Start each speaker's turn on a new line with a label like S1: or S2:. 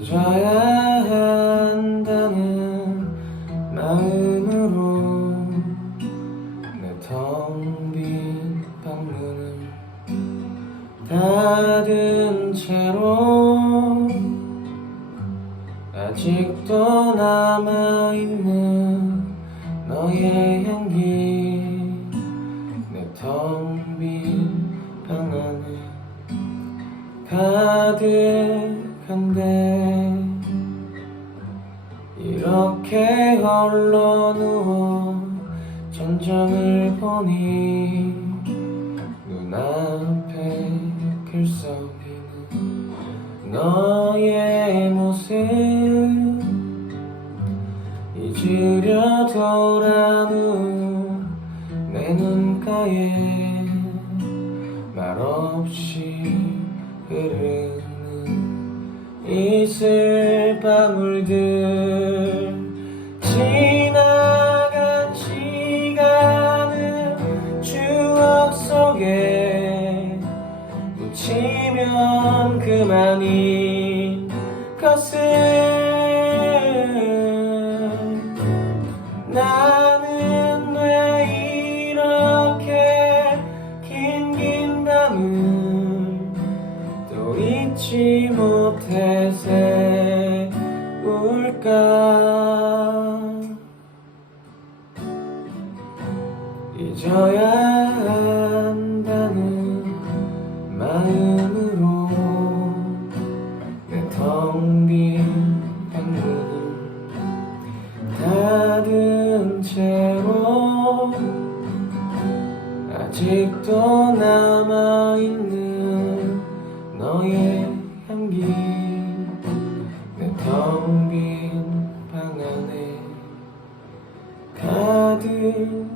S1: 잊어야 한다는 마음으로 내 텅 빈 방문을 닫은 채로 아직도 남아있는 너의 향기 가득한데 이렇게 홀로 누워 전정을 보니 눈앞에 글썽이는 너의 모습 잊으려 돌아눈 내 눈가에 말없이 흐르는 이슬 방울들 지나간 시간은 추억 속에 묻히면 그만인 것을 잊지 못해 세울까? 잊어야 한다는 마음으로 내 텅빈 방문을 닫은 채로 아직도 남아있는 빈 방 안에 가득한데